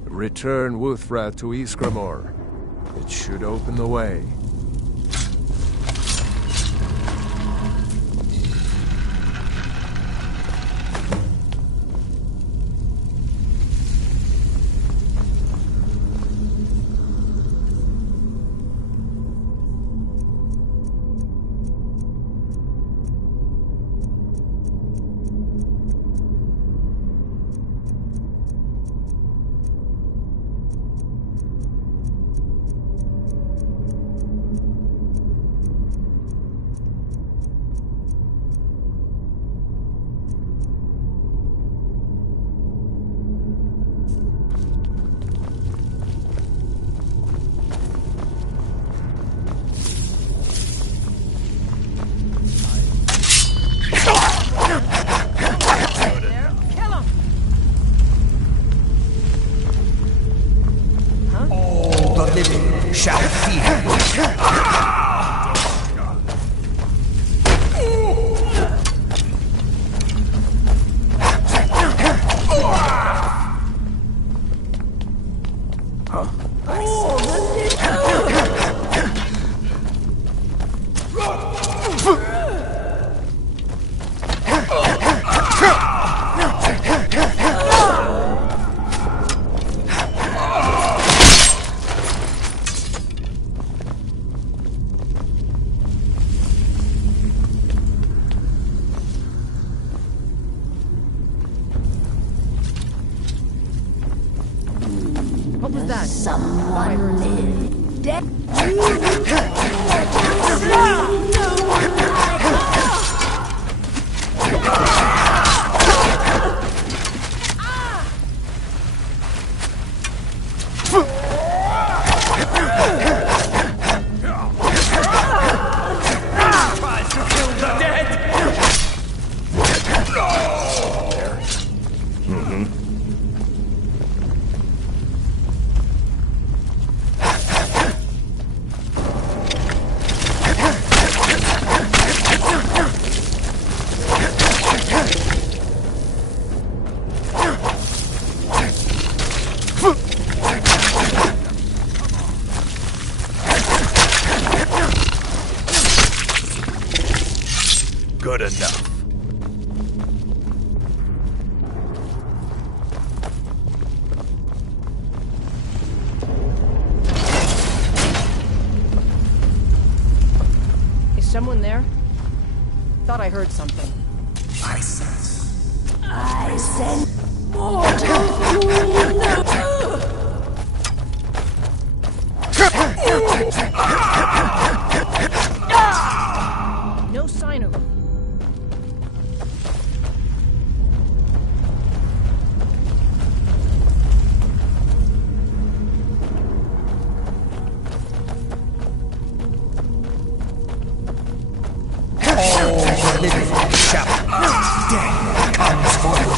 Return Wuthra to Iskramor. It should open the way. Shall fear. What was that? Someone live dead. Good enough. Is someone there? Thought I heard something. I sense No sign of him. death comes for you.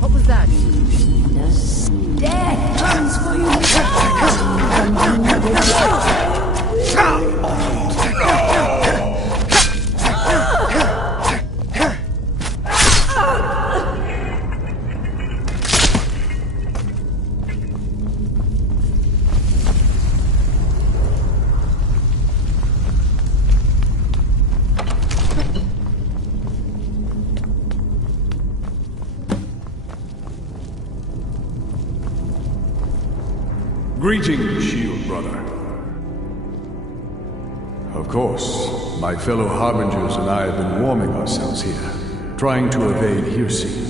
What was that? Death comes for you. Greetings, shield brother. Of course, my fellow Harbingers and I have been warming ourselves here, trying to evade hearsay.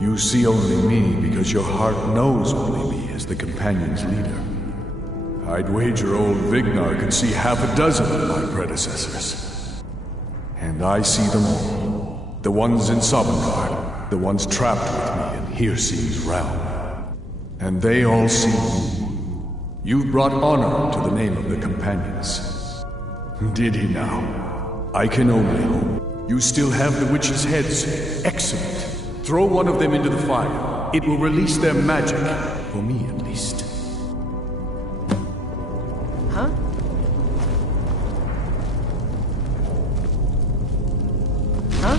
You see only me because your heart knows only me as the Companion's leader. I'd wager old Vignar could see half a dozen of my predecessors. And I see them all. The ones in Sovngarde, the ones trapped with me in Hearsee's realm. And they all see you. You've brought honor to the name of the Companions. Did he now? I can only hope. You still have the witches' heads. Excellent. Throw one of them into the fire. It will release their magic. For me, at least. Huh? Huh?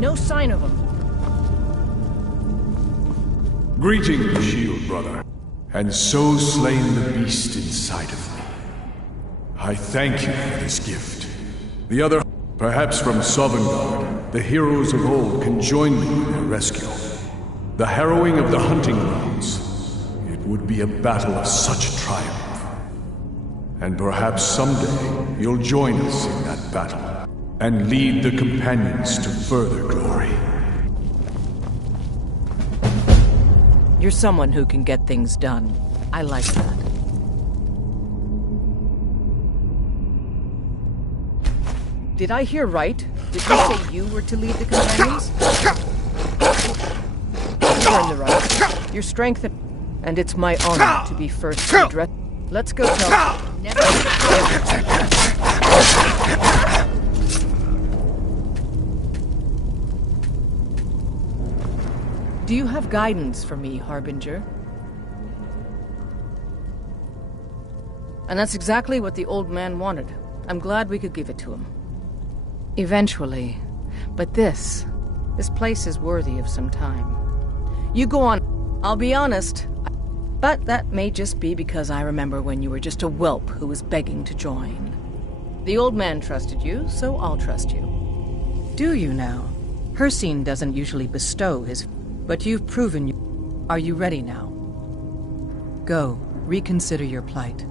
No sign of him. Greeting, Shield Brother, and so slain the beast inside of me. I thank you for this gift. The other, perhaps from Sovngarde, the heroes of old can join me in their rescue. The harrowing of the hunting grounds. It would be a battle of such triumph. And perhaps someday you'll join us in that battle and lead the Companions to further glory. You're someone who can get things done. I like that. Did I hear right? Did you say you were to lead the Companions? You earned the right. Your strength and it's my honor to be first to address. Let's go tell. Never. Do you have guidance for me, Harbinger? And that's exactly what the old man wanted. I'm glad we could give it to him. Eventually. But this place is worthy of some time. You go on. I'll be honest. But that may just be because I remember when you were just a whelp who was begging to join. The old man trusted you, so I'll trust you. Do you now? Hersene doesn't usually bestow his... But you've proven you... Are you ready now? Go, reconsider your plight.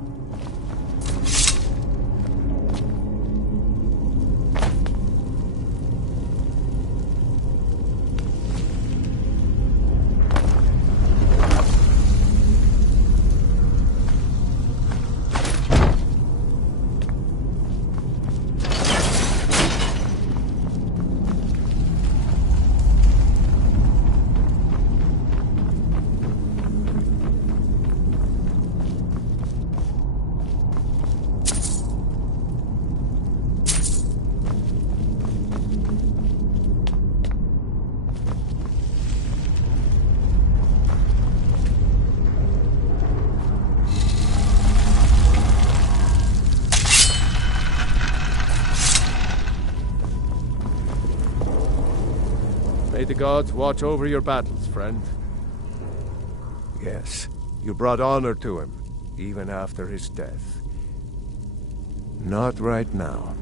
May the gods watch over your battles, friend. Yes, you brought honor to him, even after his death. Not right now.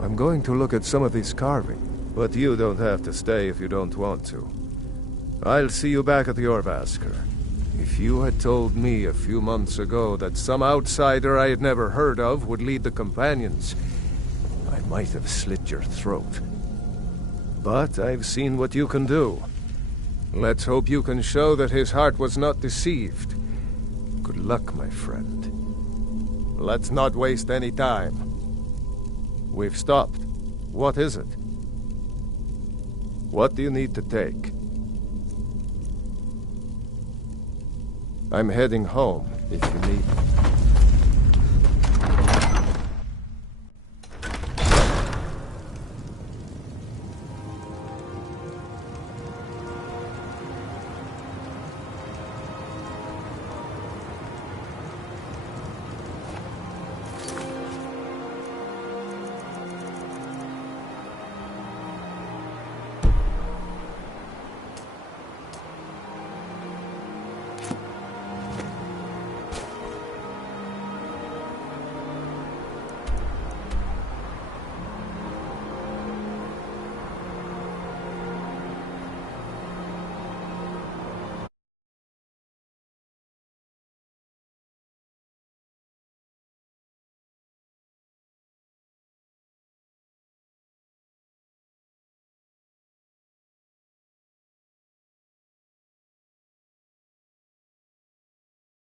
I'm going to look at some of his carving, but you don't have to stay if you don't want to. I'll see you back at the Orvasker. If you had told me a few months ago that some outsider I had never heard of would lead the Companions, I might have slit your throat. But I've seen what you can do. Let's hope you can show that his heart was not deceived. Good luck, my friend. Let's not waste any time. We've stopped. What is it? What do you need to take? I'm heading home, if you need me.